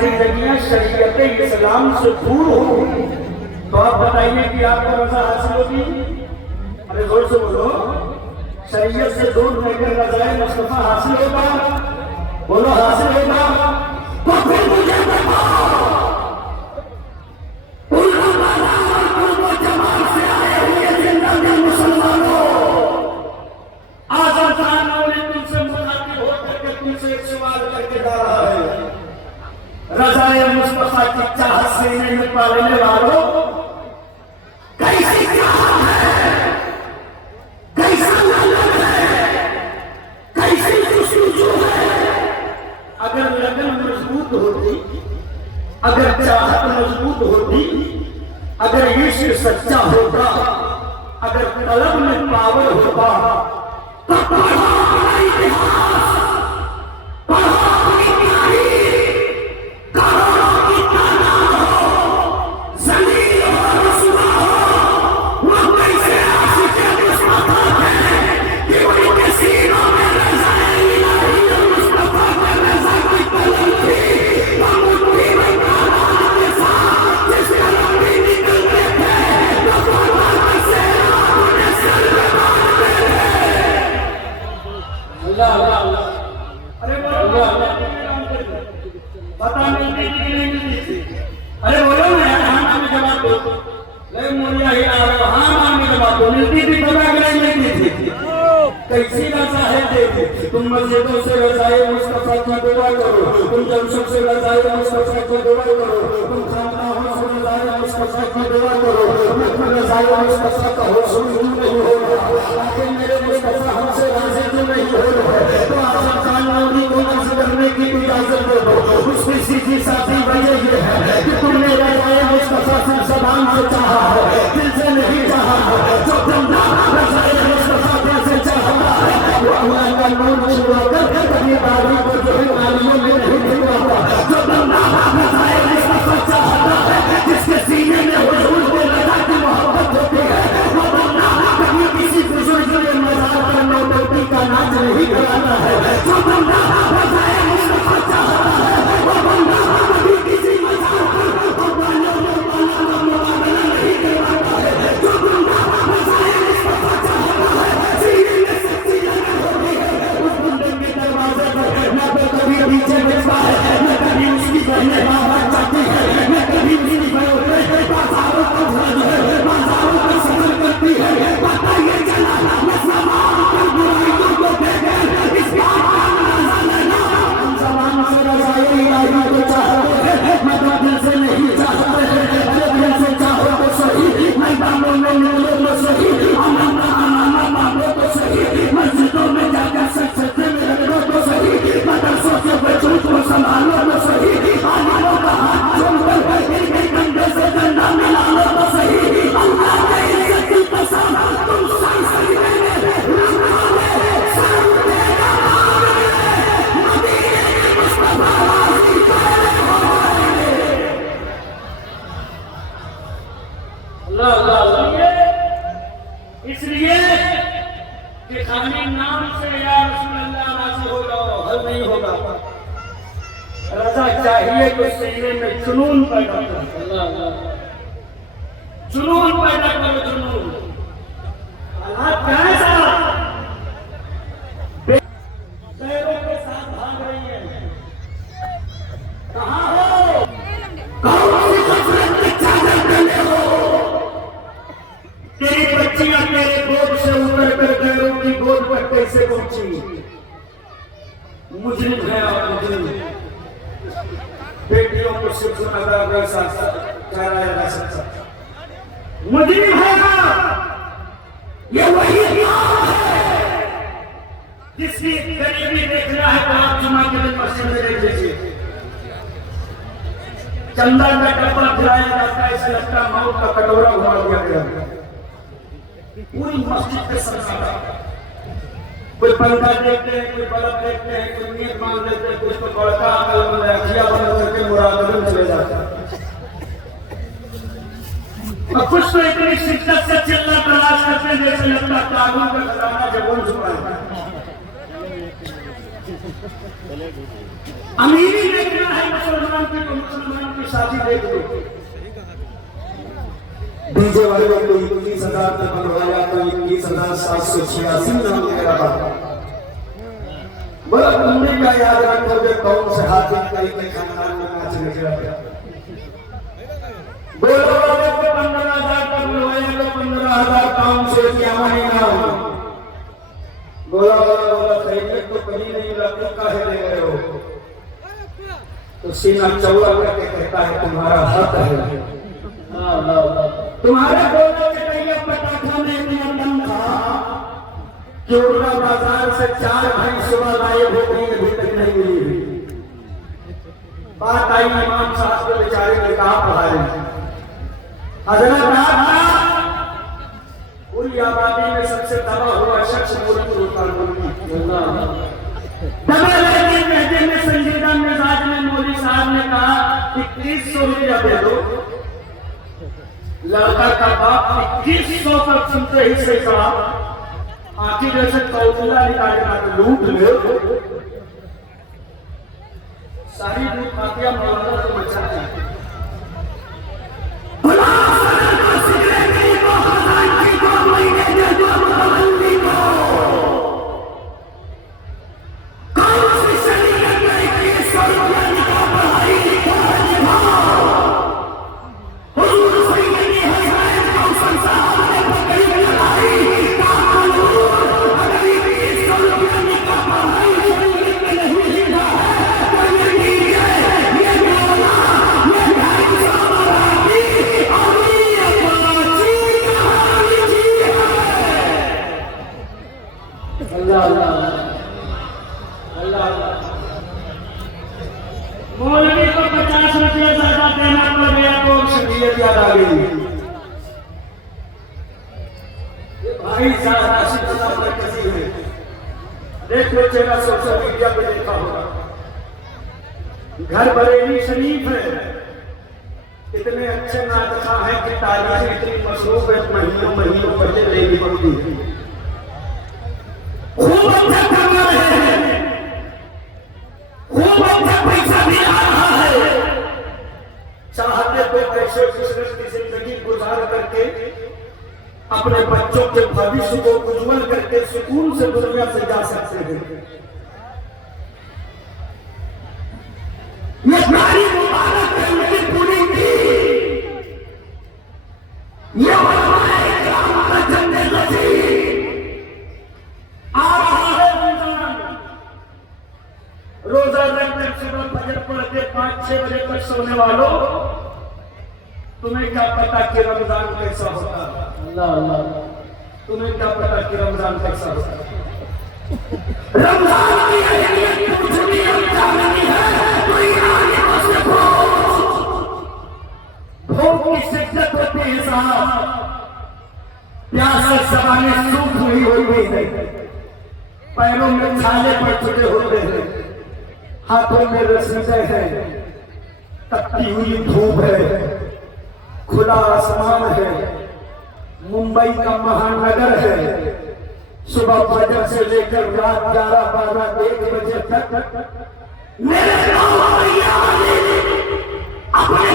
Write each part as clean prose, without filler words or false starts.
सारी जगह शरीयत इस्लाम से दूर हो, तो आप बताइए कि आपको रजा हासिल होगी? अरे जोर से बोलो, शरीयत से दूर रहकर रज़ाए मुस्तफा हासिल होगा? बोलो हासिल होगा? तो फिर मुझे बताओ, मुसलमानों, आजम खान ने तुमसे मुखातिब होकर के तुमसे एक सवाल करके जा रहा है। रज़ाए मुस्तफा की चाहत सीने में पालने वालों, कैसी चाहत है, कैसा लालन है, कैसी जुस्तजू है। अगर लगन मजबूत होती, अगर चाहत मजबूत होती, अगर इश्क सच्चा होता, अगर तलब में पावर होता, तो पढ़ो अपना इतिहास, पढ़ो अपनी तारीख, करोड़ों की तादाद हो, ज़लील और रुसवा हो, वो कैसे आशिक़ मुस्तफा है कि उनके सीनों में रज़ाए इलाही और मुस्तफा के रज़ा की तलब थी। वो मुट्ठी में तादाद के साथ जिस कलम भी निकलते थे, वो फरमान से उन्हें सर पे बांधते थे। अल्लाह अल्लाह, अरे बोलो पता मिलती थी कि नहीं मिलती थी? अरे बोलो ना, हाँ में जवाब दो। ले मोरिया ही आ रहा, हाँ में जवाब दो। मिलती थी पता कि नहीं मिलती थी? कैसी रज़ा है देती? तुम मस्जिदों से रज़ाए मुस्तफा की दुआ करो, तुम जमशेद से रज़ाए मुस्तफा की दुआ करो, तुम खानकाहों से रज़ाए मुस्तफा की दुआ करो, तुम रज़ाए मुस्तफा का हुस्न नहीं होगा, लेकिन मेरे मुस्तफा हमसे राज़ी क्यों नहीं हो रहे? तो आज़म खान नौरी को अर्ज़ करने की इजाज़त दे दो। उसकी सीधी साधी वजह ये है कि तुमने रज़ाए मुस्तफा सिर्फ ज़बान से चाहा है, दिल से नहीं चाहा है। जो बंदा रज़ाए मुस्तफा दिल से चाहता है, वो अल्लाह का नूर छुआकर कभी बारी को जो है नालियों में नहीं गिरवाता। जो बंदा रज़ाए मुस्तफा चाहता है, जिसके सीने में हुजूर के रज़ा की मोहब्बत होती है, वो बंदा कभी किसी बुजुर्ग के मज़ार पर नौबती का नाच नहीं कराता है। जो बंदा रज़ाए मुस्तफा चाहता है, वो बंदा कभी किसी मज़ार पर कुर्बानियों में वाला का मुकाबला नहीं करवाता है। जो बंदा रज़ाए मुस्तफा चाहता है, सीने में सच्ची लगन होती है, उस बंदे के दरवाजे पर न तो कभी पीछे बचता है, न कभी उसकी बहनें बाहर जाती है, न कभी उसकी बहनें बाजारों को बाजारों का सफर करती है। पता ये चला मुसलमान पर बुराइयों को देकर इस बात का अंदाजा लेना। हम ज़बान से रज़ाए इलाही को चाहते हैं, मगर दिल से नहीं चाहते हैं। अरे दिल से चाहो तो सही, मैदानों में मिलो तो सही, अनाना मांगो तो सही, मस्जिदों में जाकर सजदे में लगो तो सही, मदरसों के बच्चों को संभालो तो सही, आलिमों का हाथ जोड़कर इनके कंधे से डंडा मिला लो तो सही। अल्लाह के इज्जत की कसम, तुम सही सजदे में रखोगे, सर उठेगा मदीने के मुस्तफा राज़ी करेंगे। अल्लाह अल्लाह, इसलिए कि खाली नाम से या रसूलुल्लाह राज़ी हो जाओ हल नहीं होगा। रज़ा चाहिए तो सीने में जुनून पैदा करो, जुनून पैदा करो, जुनून। हालात कहाँ साहब पैरों के साथ भाग रही है, कहाँ हो? कौन सी गफलत में चादर पहने हो? तेरी बच्चियां तेरे गोद से उतर कर गैरों की गोद पर कैसे पहुंची? मुजरिम है और मुजरिम, बेटियों को सिर्फ अगर चढ़ाया जा सकता, मुजरिम है ना? ये वही है जिसकी गरीबी देखना है तो आप जुमा के दिन मस्जिद में देख लीजिए। चंदा का डब्बा खिलाया जाता है, ऐसा लगता है मौत का कटोरा घुमा दिया गया। पूरी मस्जिद पे सन्नाटा, कोई पंखा देखते हैं, कोई बल्ब देखते हैं, कोई नीयत मान लेते हैं, कुछ तो बड़का अकल अखिया बंद करके मुराद में चले जाते हैं। और कुछ तो इतनी शिद्दत से चिल्ला तलाश करते हैं जैसे लगता ताबूत का खजाना जब छुपा है। अमीरी देखना है मुसलमान की तो मुसलमान की शादी देख लो। डीजे वाले को 21,000 तक बनवाया तो 21,786 नाम मेरा बाबा बोला तुमने क्या याद रखोगे कौन से हाथी कई के खानदान में नाच निकला बोलो वाले को 15,000 तक बनवाया तो 15,000 काम से क्या मानेगा बोला खरीदने तो कभी नहीं लगता काहे ले गए हो तो सीना चौड़ा करके कहता है तुम्हारा हक है। तुम्हारे बोलने के कहीं पटाखा में इतना दम था कि उड़ना बाजार से 4 भाई सुबह लाए हो गई अभी तक नहीं मिली। बात आई इमाम साहब के बेचारे ने कहा पढ़ाए हजरत पूरी आबादी में सबसे दबा हुआ शख्स दबा लेकिन कहते में संजीदा मिजाज में मौलवी साहब ने कहा कि 2100 रुपया दे दो। लड़का का बाप 2100 तक सुनते ही से कहा आखिर जैसे कौतुला निकालना तो लूट ले सारी लूट माफिया मौलाना को बचा मौलवी को 50 रुपया ज्यादा देना पड़ गया तो शरीयत याद आ गई। भाई कैसी है देख लो चेहरा सोशल मीडिया पे देखा होगा। घर बरेली शरीफ है इतने अच्छे नाटका है कि तारीख इतनी मशरूफ है महीनों पहले लेनी पड़ती है। खूब अच्छा कमा रहे हैं खूब अच्छा पैसा भी आ रहा है चाहते तो ऐसे बिजनेस की जिंदगी गुजार करके अपने बच्चों के भविष्य को उज्जवल करके सुकून से दुनिया से जा सकते हैं। ये नारी मुबारक है उनकी पूरी की ये आ रहा है रोजा रखकर सुबह फजर पढ़ के 5-6 बजे तक सोने वालों तुम्हें क्या पता कि रमजान कैसा होता है। तुम्हें क्या पता कि रमजान कैसा होता है। रमजान की अहमियत कुछ भी नहीं है कोई आगे से भूख की शिद्दत होती है साहब प्यास से जबानें सूख हुई है पैरों में छाले पड़ चुके होते हैं हाथों में रसीदे हैं तपती हुई धूप है खुला आसमान है मुंबई का महानगर है सुबह फजर से लेकर रात 11-12-1 बजे तक मेरे अपने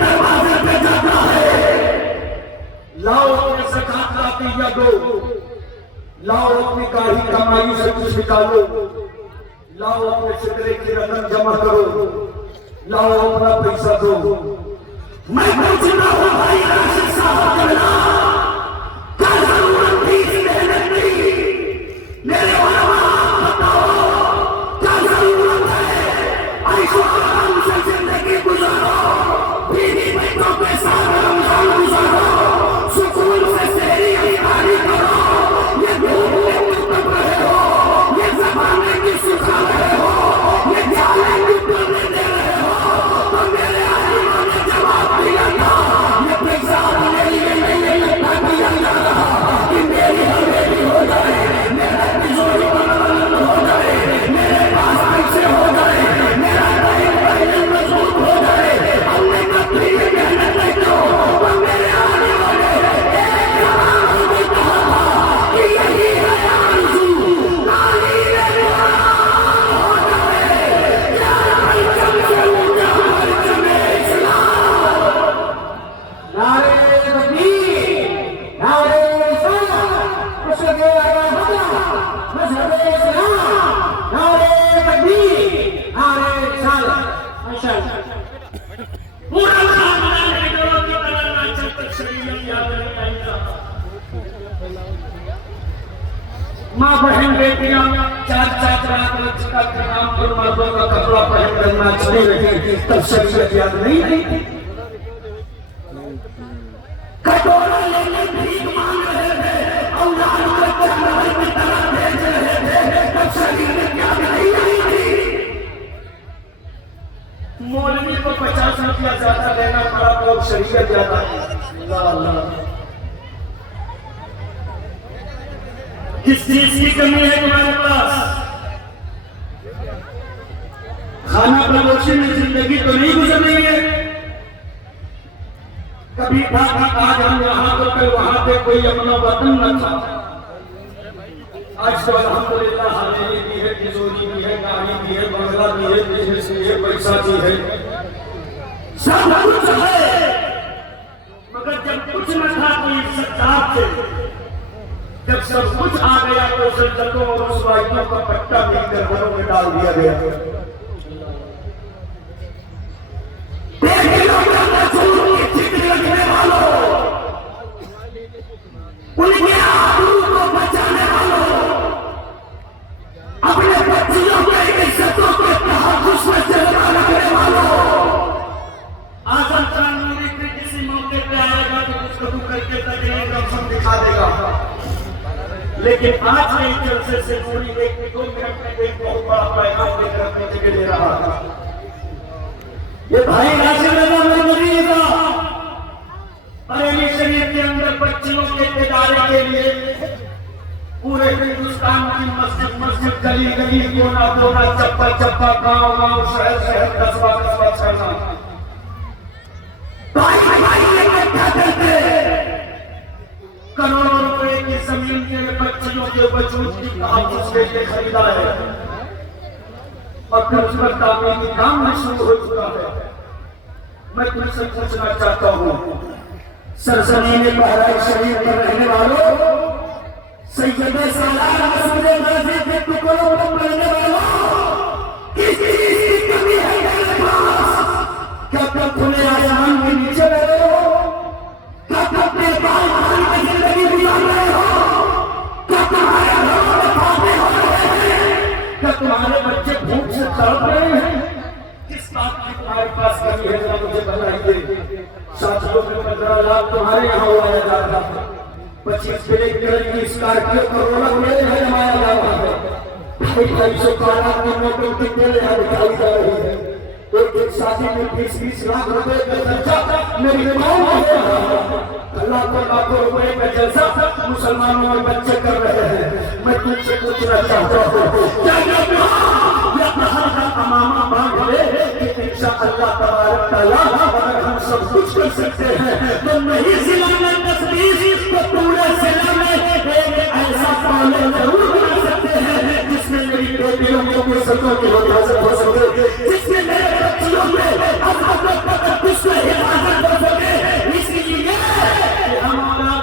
दरवाजे पे जाता है। लाओ अपने ज़कात लाती या दो लाओ अपनी गाड़ी कमाई से कुछ निकालो लाओ अपने फितरे की रकम जमा करो लाओ अपना पैसा दो। मैं पूछता हूँ भाई राशिद साहब क्या जरूरत थी इस मेहनत की मेरे उलमा बताओ क्या जरूरत है ऐशो आराम से जिंदगी गुजारो बीवी बच्चों के साथ रमजान गुजारो सुकून से सहरी इफ्तारी करो ये धूप में तप रहे हो ये ज़माने की सुखा रहे हो ये जाले की तुलने दे रहे हो तो मेरे आलिमों ने जवाब दिया था ये पैसा अपने लिए नहीं गया, चार चार रात का नाम पर मर्दों का कपड़ा पहन कर नाचने लगे, तब शरीयत याद नहीं आई। कटोरा लेने भीख मांग रहे थे, औलाद को जानवर की तरह भेज रहे थे, तब शरीयत याद नहीं आई थी। मौलवी को 50 रुपया ज्यादा देना पड़ा तो शरीयत याद आई। किस चीज की कमी है तुम्हारे पास? खाना बदोशी में जिंदगी तो नहीं गुजर रही है। कभी था आज हम यहाँ तो कल वहां पे कोई अपना वतन न था। आज तो अल्हम्दुलिल्लाह हमें भी है, तिजोरी भी है, गाड़ी भी है, बंगला भी है, बिजनेस भी है, पैसा भी है, सब कुछ है। मगर जब कुछ न था तो इस सत्ताप से, जब सब कुछ आ गया तो सज्जतों और रुसवाइयों का पट्टा मिलकर घरों में डाल दिया गया। उनके आबरू को बचाने वालों, अपने बच्चियों के इज्जतों के तहफ्फुज़ में जज्बा रखने वालों, आजम खान नूरी के किसी मौके पे आएगा तो गुफ्तगू करके तकरीर रस्म दिखा देगा। लेकिन आज के जलसे से नूरी 1-2 मिनट में एक बहुत बड़ा पैगाम लेकर अपनी जगह ले रहा था। ये भाई राशिद नूरी का बरेली शरीफ के अंदर बच्चियों के इदारे के लिए पूरे हिंदुस्तान की मस्जिद मस्जिद, गली गली, कोना कोना, चप्पा चप्पा, गांव गांव, शहर शहर, कस्बा कस्बा छाना, भाई भाई इकट्ठा करके करोड़ों रुपए की जमीन के बच्चियों के वजूद की तहफ्फुज़ के लिए खरीदा है और फिर उस पर तामीरी काम भी शुरू हो चुका है। मैं तुमसे पूछना चाहता हूँ, सरजमीन बहराइच शरीफ पर रहने वालों, सैयद सालार मसूद मस्जिद के टुकड़ों पर पढ़ने वालों, किस चीज की कमी है मेरे पास? क्या तुम खुले आसमान के नीचे रहे हो? क्या तुम अपने बाल में जिंदगी गुजार रहे हो? क्या तुम्हारे घरों में फांदे हो रहे हैं? क्या तुम्हारे बच्चे भूख से तड़प रहे हैं? किस बात की तुम्हारे पास कमी है, जरा मुझे बताइए। साथियों में 15 लाख तुम्हारे यहाँ उड़ाया जा रहा है, 25 ब्लैक कलर की स्कॉर्पियो करोड़ों मेरे घर जमाया जा रहा है, 250 लाख की नोटों की तेल यहाँ दिखाई जा रही है। एक शादी में 20-20 लाख रुपए का खर्चा मेरी माओ में हो रहा है। लाखों लाखों रुपए का जलसा मुसलमानों में बच्चे कर रहे हैं। मैं तुमसे पूछना चाहता हूँ, अमामा बांध ले कि इंशाअल्लाह तबारक तआला अगर हम सब कुछ कर सकते हैं तो नहीं जिला में तस्वीर तो पूरे जिला में एक ऐसा कॉलेज जरूर बना सकते हैं जिसमें मेरी बेटियों की इज्जतों की हिफाजत हो सके, जिसमें मेरे बच्चियों में कुछ हिफाजत हो सके। इसलिए हम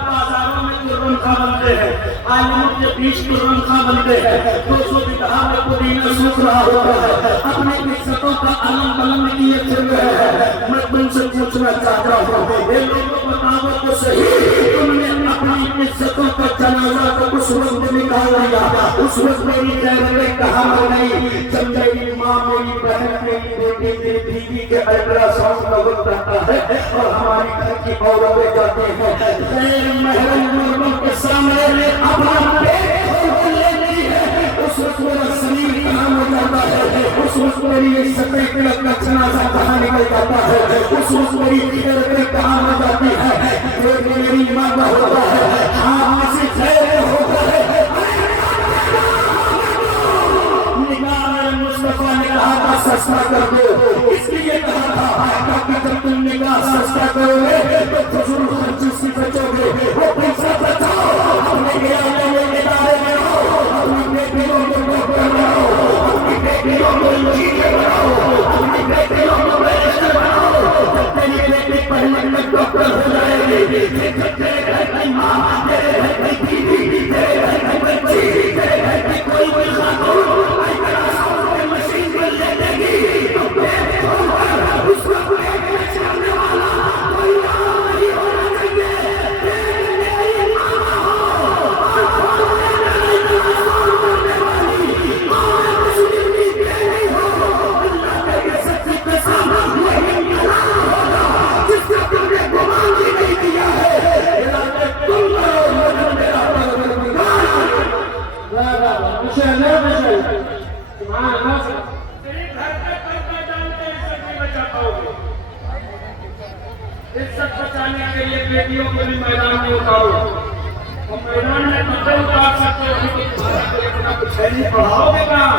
बाजारों में तुरंखा बनते हैं, आलिमों के बीच तुरंखा बनते हैं, 200 बिगहा में पुदीना सूख रहा होता है, अपने इज्जतों का अलम बलम किए फिर रहे हैं। मैं तुमसे पूछना चाहता हूँ, ये लोगों बताओ तो सही, तुमने अपनी इज्जतों का जनाजा तो उस वक्त निकाल लिया, उस वक्त मेरी जरूरत कहाँ मर गई जब मेरी माँ, मेरी बहन, मेरी बेटी, मेरी बीवी के अल्ट्रासाउंड का वक्त आता है और हमारी घर की औरतें जाते हैं गैर महरम लोगों के सामने अपना पेट खोलने नहीं है, उस वक्त मेरा शरीर कहाँ हो जाता है, उस वक्त मेरी इज्जतें तिलक का जनाजा कहाँ निकल जाता है, उस वक्त मेरी इज्जतें कहाँ हो जाती है। मेरी माँ का होता है, हाँ से खैर होता है। मुस्तफा ने कहा था सस्ता कर दो, इसलिए कहा था कि जब तुम निकाह सस्ता करोगे तो फजूल खर्ची से बचोगे। वो पैसा बचाओ, अपने गिराने में इदारे बनाओ, अपनी बेटियों को डॉक्टर बनाओ, अपनी बेटियों को इंजीनियर बनाओ, अपनी बेटियों को बैरिस्टर बनाओ। जब तेरी बेटी पढ़ने में डॉक्टर हो जाएगी, तेरे घर की माँ, तेरे घर की बीवी, तेरे घर की बच्ची, तेरे घर की कोई भी खातून मशीन पर ले लेगी तो इज्जत बचाने के लिए बेटियों को भी मैदान में उतारो। और मैदान में कपड़े उतार सकते हो, इतना कुछ है नहीं, पढ़ाओगे कहाँ?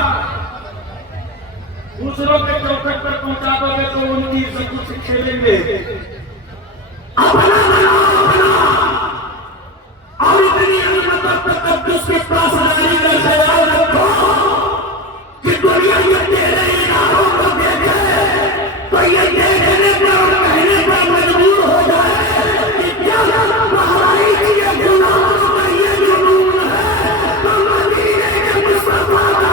दूसरों के चौखट पर पहुंचा दोगे तो उनकी इज्जत से खेलेंगे। और इतनी के पास जाने का ख्याल रखो कि दुनिया ये तेरे इनारों को देखे तो ये देखने पर और कहने पर मजबूर हो जाए कि क्या महारानी की ये गुलाम का ये जुनून है तो मदीने के मुस्तफा का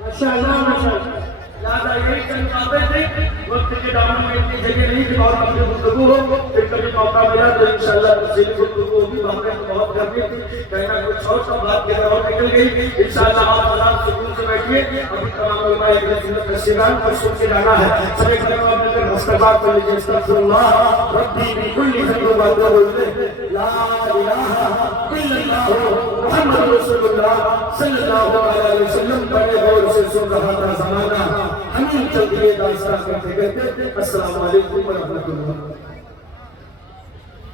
माशाअल्लाह माशाअल्लाह। याद यही चंद बातें थी, वक्त के दामन में इतनी जगह नहीं थी और अपनी गुफ्तगू हो, फिर कभी मौका मिला तो इंशाअल्लाह तफसीली गुफ्तगू होगी। हमने बहुत करनी थी, कहना कुछ और, सब बात के और निकल गई। इंशाअल्लाह आप आराम सुकून से बैठिए। अभी तमाम उलमा एक सुन्नत नशीबान पर सुन के जाना है। सभी कलमा मिलकर मुस्तफा कर लीजिए। अस्तगफिरुल्लाह रब्बी बिकुल्ली ज़ंबि व अतूबु इलैह, ला इलाहा इल्लल्लाह मुहम्मदुर रसूलुल्लाह सल्लल्लाहु अलैहि वसल्लम। बड़े गौर से सुन रहा था ज़माना, हमें चलती है दास्तान करते करते। अस्सलाम वालेकुम व रहमतुल्लाह।